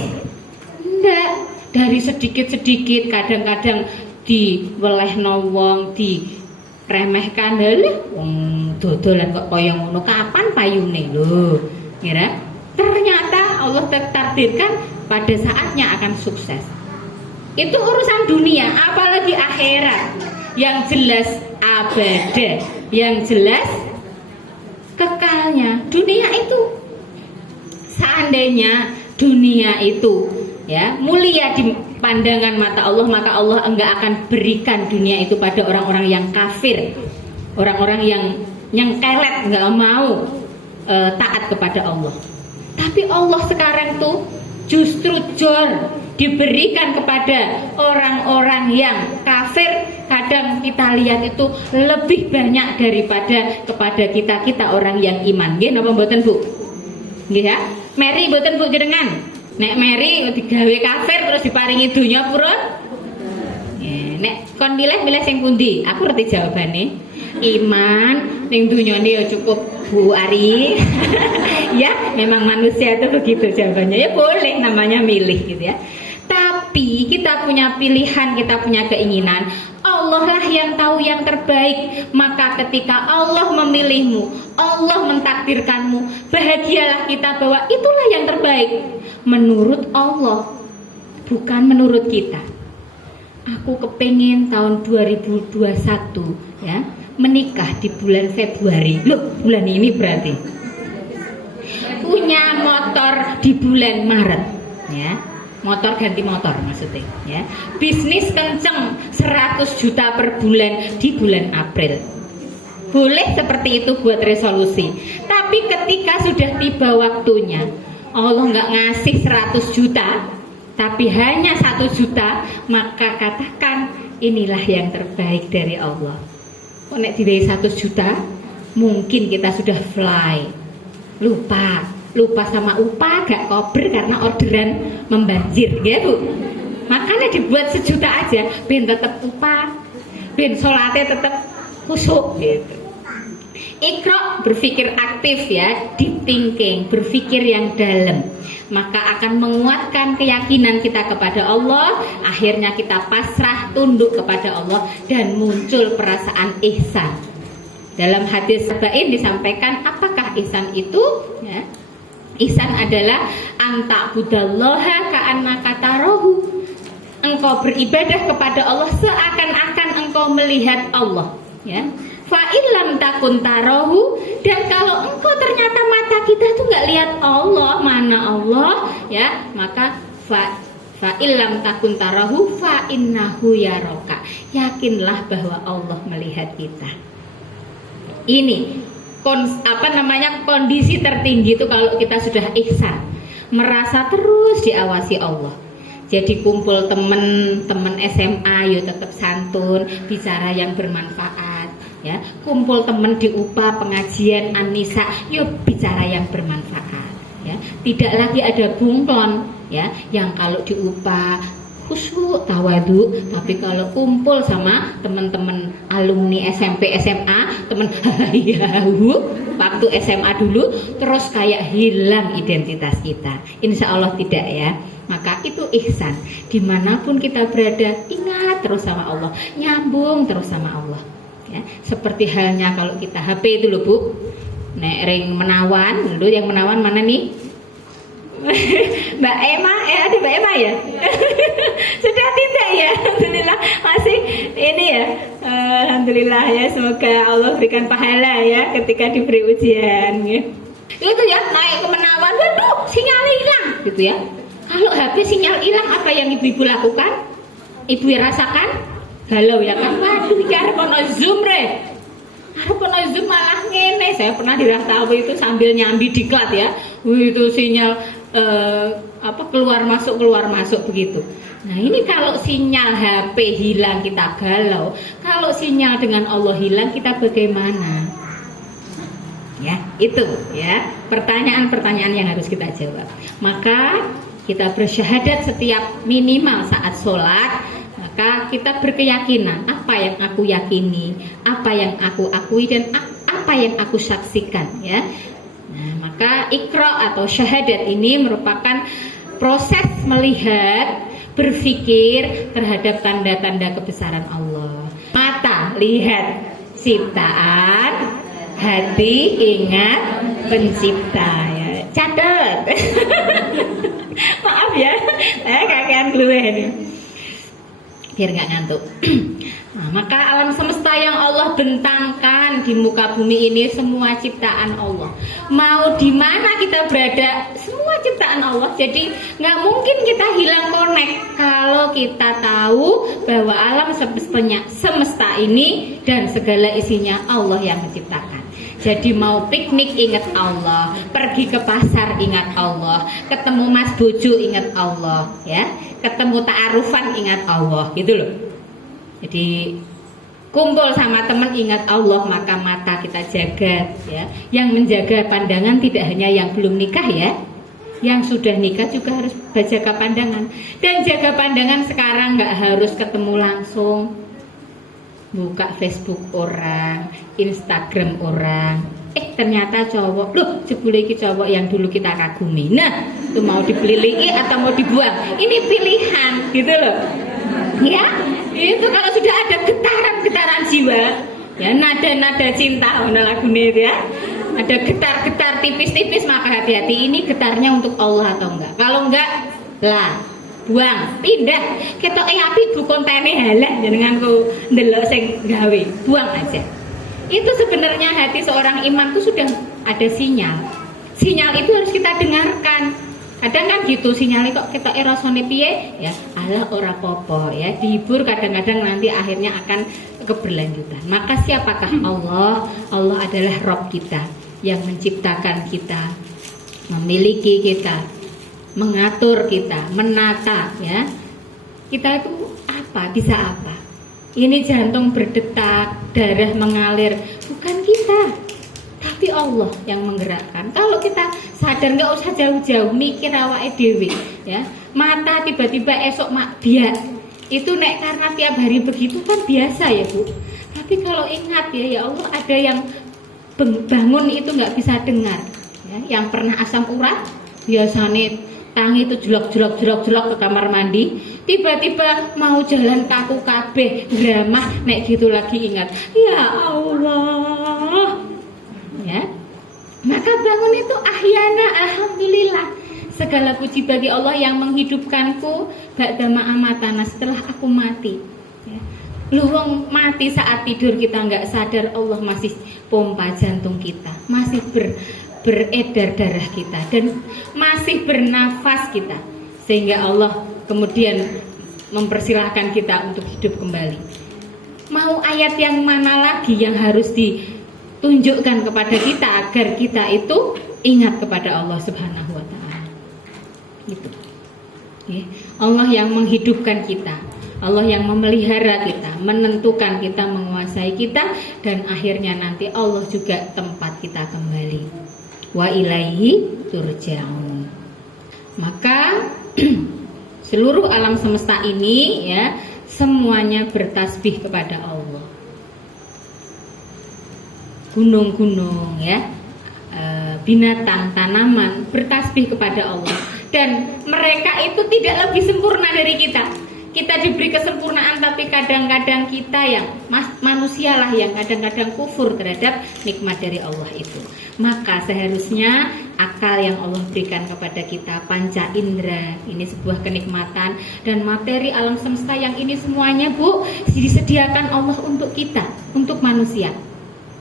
Enggak, dari sedikit-sedikit, kadang-kadang diwelehno wong, diremehkan, dodolan kok kaya ngono, kapan payune lho. Kira ternyata Allah takdirkan pada saatnya akan sukses. Itu urusan dunia, apalagi akhirat. Yang jelas abadi, yang jelas kekalnya. Dunia itu, seandainya dunia itu ya mulia di pandangan mata Allah, maka Allah enggak akan berikan dunia itu pada orang-orang yang kafir, orang-orang yang kelet, enggak mau taat kepada Allah. Tapi Allah sekarang tuh justru diberikan kepada orang-orang yang kafir. Kadang kita lihat itu lebih banyak daripada kepada kita orang yang iman. Nggih napa mboten Bu? Nggih ya. Mary mboten Bu jenengan. Nek Mary digawe kafir terus diparingi dunya purun. Nek kon milih sing pundi? Aku ngerti jawabane. Iman ning dunyane ya cukup Bu Ari. Ya, memang manusia itu begitu jawabannya. Ya boleh, namanya milih gitu ya. Tapi kita punya pilihan, kita punya keinginan. Allah lah yang tahu yang terbaik. Maka ketika Allah memilihmu, Allah mentakdirkanmu, bahagialah kita bahwa itulah yang terbaik menurut Allah, bukan menurut kita. Aku kepengen tahun 2021 ya menikah di bulan Februari. Loh, bulan ini berarti. Punya motor di bulan Maret ya. Motor ganti motor maksudnya ya. Bisnis kenceng 100 juta per bulan di bulan April. Boleh seperti itu buat resolusi. Tapi ketika sudah tiba waktunya, Allah nggak ngasih 100 juta, tapi hanya 1 juta, maka katakan inilah yang terbaik dari Allah. Kok nek diwehi 100 juta, mungkin kita sudah fly. Lupa sama upah, gak kober karena orderan membanjir ya Bu. Makanya dibuat 1 juta aja, ben tetap upah, ben sholatnya tetap khusyuk gitu. Iqra, berpikir aktif ya, deep thinking, berpikir yang dalam, maka akan menguatkan keyakinan kita kepada Allah. Akhirnya kita pasrah tunduk kepada Allah dan muncul perasaan ihsan. Dalam hadis Sabain disampaikan apakah ihsan itu ya? Ihsan adalah anta'budallaha ka'annaka tarahu. Engkau beribadah kepada Allah seakan-akan engkau melihat Allah ya. Fa illam takun tarahu, dan kalau engkau ternyata mata kita tuh nggak lihat Allah, mana Allah ya, maka fa illam takun tarahu fa innahu yaraka. Yakinlah bahwa Allah melihat kita. Ini kondisi tertinggi itu kalau kita sudah ihsan, merasa terus diawasi Allah. Jadi kumpul temen SMA yo tetap santun, bicara yang bermanfaat ya. Kumpul temen di UPA pengajian An-Nisa, yo bicara yang bermanfaat ya. Tidak lagi ada bunglon ya, yang kalau di UPA khusyuk tawadu, tapi kalau kumpul sama teman-teman alumni SMP SMA, teman hayahu waktu SMA dulu, terus kayak hilang identitas kita. Insya Allah tidak ya. Maka itu ihsan. Dimanapun kita berada, ingat terus sama Allah, nyambung terus sama Allah ya. Seperti halnya kalau kita HP itu loh Bu, nek ring menawan dulu, yang menawan mana nih? Mbak Emma, ada Mbak Emma ya? Sudah tidak ya? Alhamdulillah masih ini ya. Alhamdulillah ya, semoga Allah berikan pahala ya ketika diberi ujian ya. Itu ya, naik ke Menawan, waduh sinyal hilang gitu ya. Kalau HP sinyal hilang, apa yang ibu-ibu lakukan? Ibu rasakan? Galau ya kan? Waduh, ya harap ono Zoom re. Harap ono Zoom malah ngene. Saya pernah diratawi itu sambil nyambi diklat ya. Wih, itu sinyal keluar masuk begitu. Nah ini kalau sinyal HP hilang kita galau, kalau sinyal dengan Allah hilang kita bagaimana? Ya itu ya pertanyaan-pertanyaan yang harus kita jawab. Maka kita bersyahadat setiap minimal saat sholat. Maka kita berkeyakinan apa yang aku yakini, apa yang aku akui dan apa yang aku saksikan ya. Nah, maka iqra atau syahadat ini merupakan proses melihat, berpikir terhadap tanda-tanda kebesaran Allah. Mata lihat ciptaan, hati ingat pencipta ya. Catat. Maaf ya, kakean gue ini. Biar nggak ngantuk. Nah, maka alam semesta yang Allah bentangkan di muka bumi ini semua ciptaan Allah. Mau di mana kita berada, semua ciptaan Allah. Jadi nggak mungkin kita hilang connect kalau kita tahu bahwa alam semesta ini dan segala isinya Allah yang menciptakan. Jadi mau piknik ingat Allah, pergi ke pasar ingat Allah, ketemu Mas Bojo ingat Allah, ya, ketemu ta'arufan ingat Allah, gitu loh. Jadi kumpul sama teman ingat Allah, maka mata kita jaga, ya. Yang menjaga pandangan tidak hanya yang belum nikah ya, yang sudah nikah juga harus jaga pandangan. Dan jaga pandangan sekarang nggak harus ketemu langsung. Buka Facebook orang, Instagram orang, ternyata cowok, loh jebule iki cowok yang dulu kita kagumi. Nah, itu mau dipilih atau mau dibuang, ini pilihan gitu loh. Ya, itu kalau sudah ada getaran jiwa, ya nada-nada cinta, lagune itu ya. Ada getar-getar tipis-tipis, maka hati-hati, ini getarnya untuk Allah atau enggak. Kalau enggak, lah buang, pindah. Ketok api bu kontene halah jenenganku ndelok sing gawe, buang aja. Itu sebenarnya hati seorang imam itu sudah ada sinyal. Sinyal itu harus kita dengarkan. Kadang kan gitu sinyalnya kok ketok rasane piye ya, alah ora apa-apa ya, dihibur kadang-kadang nanti akhirnya akan keberlanjutan. Maka siapakah Allah? Allah adalah Rabb kita yang menciptakan kita, memiliki kita, mengatur kita, menata ya. Kita itu apa? Bisa apa? Ini jantung berdetak, darah mengalir, bukan kita, tapi Allah yang menggerakkan. Kalau kita sadar, nggak usah jauh-jauh mikir awake dhewe ya. Mata tiba-tiba esok mak biak. Itu nek karena tiap hari begitu kan biasa ya Bu. Tapi kalau ingat ya Allah ada yang bangun itu nggak bisa dengar ya. Yang pernah asam urat biasanya tangi itu jelok ke kamar mandi, tiba-tiba mau jalan kaku kabeh gramah, nek gitu lagi ingat ya Allah ya, maka bangun itu ahyana, alhamdulillah, segala puji bagi Allah yang menghidupkanku ba'da ma'amatana, setelah aku mati ya. Lu wong mati saat tidur kita nggak sadar, Allah masih pompa jantung kita, masih beredar darah kita dan masih bernafas kita, sehingga Allah kemudian mempersilahkan kita untuk hidup kembali. Mau ayat yang mana lagi yang harus ditunjukkan kepada kita agar kita itu ingat kepada Allah Subhanahu wa taala. Gitu. Ya. Allah yang menghidupkan kita, Allah yang memelihara kita, menentukan kita, menguasai kita, dan akhirnya nanti Allah juga tempat kita kembali. Wa ilaihi turja'un. Maka seluruh alam semesta ini ya semuanya bertasbih kepada Allah. Gunung-gunung ya, binatang, tanaman bertasbih kepada Allah, dan mereka itu tidak lebih sempurna dari kita. Kita diberi kesempurnaan, tapi kadang-kadang kita yang manusialah yang kadang-kadang kufur terhadap nikmat dari Allah itu. Maka seharusnya akal yang Allah berikan kepada kita, panca indera, ini sebuah kenikmatan, dan materi alam semesta yang ini semuanya Bu disediakan Allah untuk kita, untuk manusia.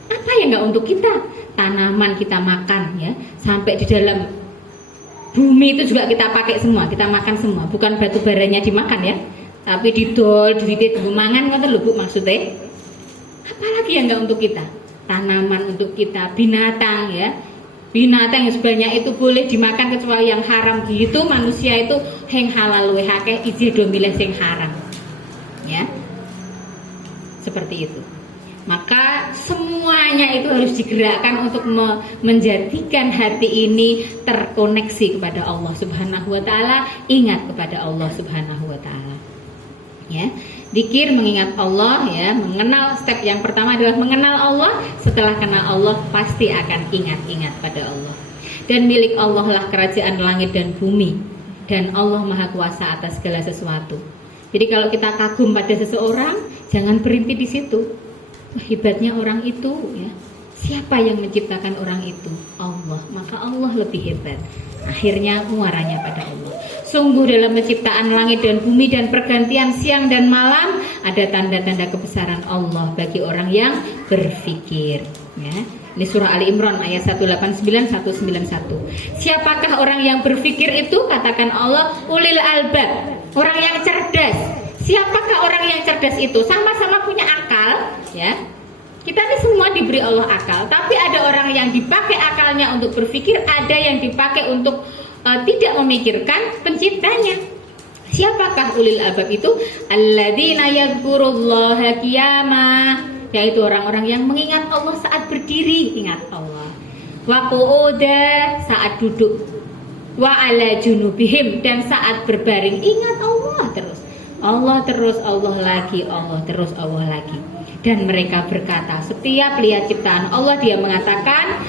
Apa yang enggak untuk kita? Tanaman kita makan ya, sampai di dalam bumi itu juga kita pakai semua, kita makan semua, bukan batu baranya dimakan ya, tapi didol, diwitit, mangan, ngoten lho Bu maksudnya. Apalagi yang enggak untuk kita? Tanaman untuk kita, binatang ya, binatang yang sebanyak itu boleh dimakan kecuali yang haram gitu, manusia itu yang halal luwih akeh iji do milih sing haram. Ya. Seperti itu. Maka semuanya itu harus digerakkan untuk menjadikan hati ini terkoneksi kepada Allah Subhanahu wa taala, ingat kepada Allah Subhanahu wa taala. Ya. Zikir mengingat Allah, ya, mengenal, step yang pertama adalah mengenal Allah. Setelah kenal Allah pasti akan ingat pada Allah. Dan milik Allah lah kerajaan langit dan bumi, dan Allah Maha Kuasa atas segala sesuatu. Jadi kalau kita kagum pada seseorang, jangan berhenti di situ. Hebatnya orang itu, ya. Siapa yang menciptakan orang itu? Allah. Maka Allah lebih hebat. Akhirnya muaranya pada Allah. Sungguh dalam penciptaan langit dan bumi dan pergantian siang dan malam ada tanda-tanda kebesaran Allah bagi orang yang berfikir. Ya. Ini surah Ali Imran ayat 189-191. Siapakah orang yang berfikir itu? Katakan Allah, ulil albab, orang yang cerdas. Siapakah orang yang cerdas itu? Sama-sama punya akal, ya. Kita ini semua diberi Allah akal, tapi ada orang yang dipakai akalnya untuk berpikir, ada yang dipakai untuk tidak memikirkan penciptanya. Siapakah ulil albab itu? Alladzina yadhkurullaha qiyamah, yaitu orang-orang yang mengingat Allah saat berdiri, ingat Allah. Wa qu'uda, saat duduk. Wa ala junubihim, dan saat berbaring ingat Allah terus. Allah terus, Allah lagi, Allah terus, Allah lagi. Dan mereka berkata, setiap lihat ciptaan Allah dia mengatakan,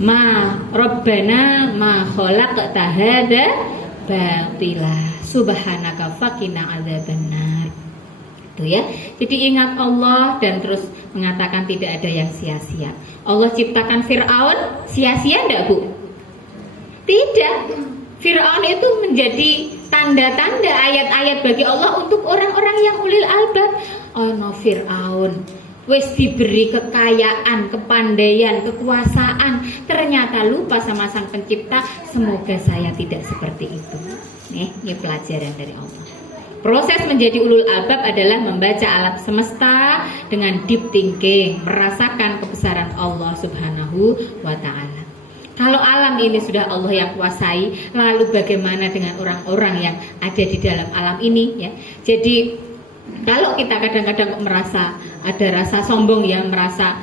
ma Rabbana ma khalaqta hadza batila subhanaka faqina adzabannar. Itu ya. Jadi ingat Allah dan terus mengatakan tidak ada yang sia-sia. Allah ciptakan Fir'aun sia-sia enggak, Bu? Tidak. Fir'aun itu menjadi tanda-tanda ayat-ayat bagi Allah untuk orang-orang yang ulil albab. Ono Fir'aun wis diberi kekayaan, kepandaian, kekuasaan, ternyata lupa sama sang pencipta. Semoga saya tidak seperti itu. Ini pelajaran dari Allah. Proses menjadi ulul albab adalah membaca alam semesta dengan deep thinking, merasakan kebesaran Allah Subhanahu wa ta'ala. Kalau alam ini sudah Allah yang kuasai, lalu bagaimana dengan orang-orang yang ada di dalam alam ini, ya? Jadi kalau kita kadang-kadang merasa ada rasa sombong, ya, merasa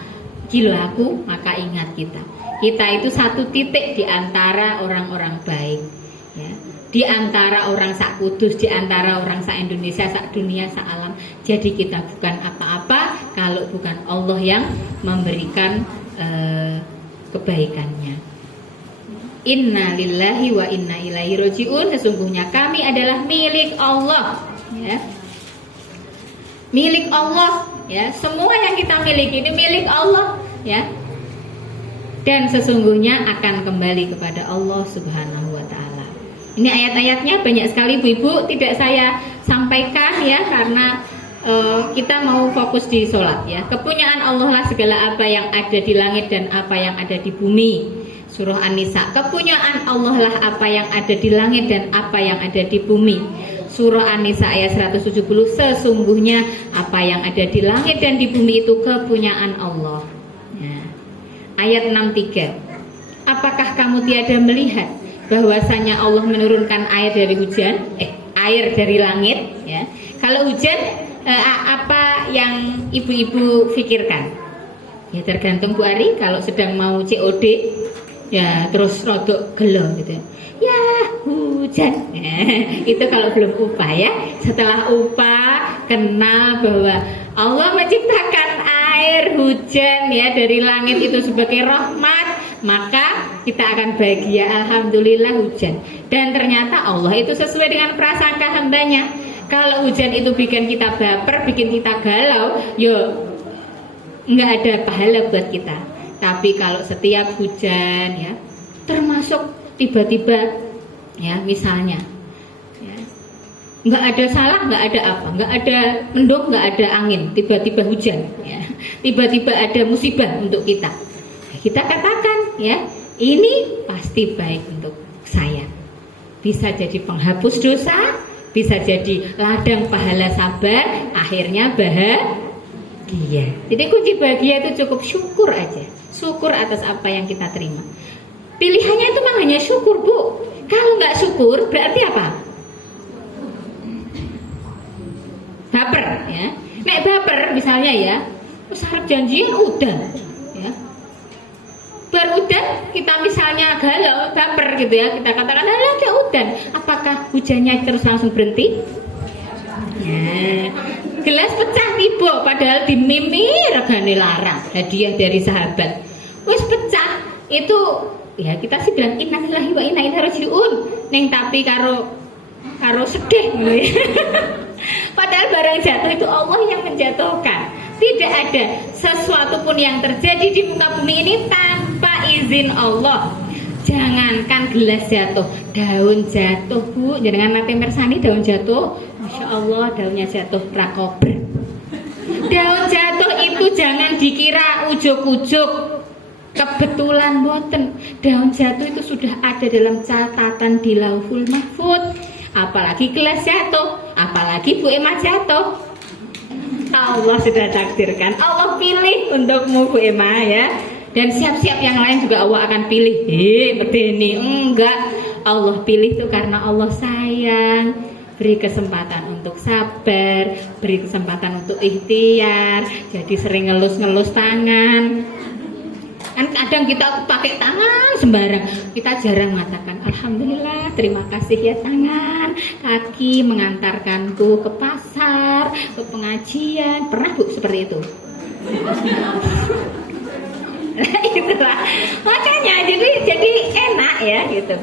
gila aku, maka ingat kita itu satu titik di antara orang-orang baik, ya. Di antara orang sak kudus, di antara orang sak Indonesia, sak dunia, sak alam. Jadi kita bukan apa-apa kalau bukan Allah yang memberikan kebaikannya. Inna lillahi wa inna ilaihi raji'un. Sesungguhnya kami adalah milik Allah, ya. Milik Allah, ya. Semua yang kita miliki ini milik Allah, ya. Dan sesungguhnya akan kembali kepada Allah Subhanahu wa ta'ala. Ini ayat-ayatnya banyak sekali, Bu-ibu, tidak saya sampaikan, ya, karena kita mau fokus di sholat, ya. Kepunyaan Allah lah segala apa yang ada di langit dan apa yang ada di bumi. Surah An-Nisa, kepunyaan Allah lah apa yang ada di langit dan apa yang ada di bumi. Surah An-Nisa ayat 170, sesungguhnya apa yang ada di langit dan di bumi itu kepunyaan Allah. Nah, ayat 63, apakah kamu tiada melihat bahwasanya Allah menurunkan air dari hujan, air dari langit, ya. Kalau hujan, apa yang ibu-ibu pikirkan? Ya tergantung Bu Ari, kalau sedang mau COD, ya terus rodok gelo gitu, ya hujan. Itu kalau belum upah, ya. Setelah upah, kenal bahwa Allah menciptakan air hujan, ya, dari langit itu sebagai rahmat, maka kita akan bahagia, alhamdulillah hujan. Dan ternyata Allah itu sesuai dengan prasangka hambanya. Kalau hujan itu bikin kita baper, bikin kita galau, yo nggak ada pahala buat kita. Tapi kalau setiap hujan, ya, termasuk tiba-tiba, ya, misalnya, ya, nggak ada salah, nggak ada apa, nggak ada mendung, nggak ada angin, tiba-tiba hujan, ya, tiba-tiba ada musibah untuk kita. Kita katakan, ya, ini pasti baik untuk saya. Bisa jadi penghapus dosa, bisa jadi ladang pahala sabar, akhirnya bahagia. Jadi kunci bahagia itu cukup syukur aja. Syukur atas apa yang kita terima. Pilihannya itu memang hanya syukur, Bu. Kalau nggak syukur berarti apa? Baper, ya. Nek baper misalnya ya, terus harap janjian udah, ya. Baru udan kita misalnya galau, baper gitu ya, kita katakan ada udan, apakah hujannya terus langsung berhenti? Ya. Gelas pecah tiba, padahal dimimi regane larang, hadiah dari sahabat. Wes pecah, itu ya kita sih bilang innalillahi wa inna ilaihi rajiun. Neng tapi karo sedih. Padahal barang jatuh itu Allah yang menjatuhkan. Tidak ada sesuatu pun yang terjadi di muka bumi ini tanpa izin Allah. Jangankan gelas jatuh, daun jatuh, Bu. Jangan nate mersani daun jatuh, Masya Allah daunnya jatuh rakober. Daun jatuh itu jangan dikira ujuk-ujuk kebetulan boten. Daun jatuh itu sudah ada dalam catatan di Lauhul Mahfuz. Apalagi gelas jatuh, apalagi Bu Emma jatuh. Allah sudah takdirkan, Allah pilih untukmu Bu Emma ya. Dan siap-siap yang lain juga Allah akan pilih. Medeni enggak, Allah pilih itu karena Allah sayang. Beri kesempatan untuk sabar, beri kesempatan untuk ikhtiar. Jadi sering ngelus-ngelus tangan. Kan kadang kita pakai tangan sembarang, kita jarang mengatakan alhamdulillah, terima kasih ya tangan, kaki mengantarkanku ke pasar, ke pengajian. Pernah Bu seperti itu? Itulah makanya jadi enak ya gitu.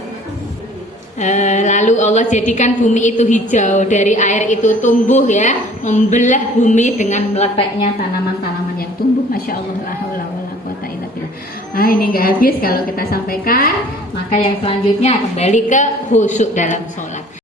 Lalu Allah jadikan bumi itu hijau, dari air itu tumbuh ya, membelah bumi dengan meletaknya tanaman-tanaman yang tumbuh. Masya Allah, la haula wala quwata illa billah. Nah ini nggak habis kalau kita sampaikan, maka yang selanjutnya kembali ke khusyuk dalam sholat.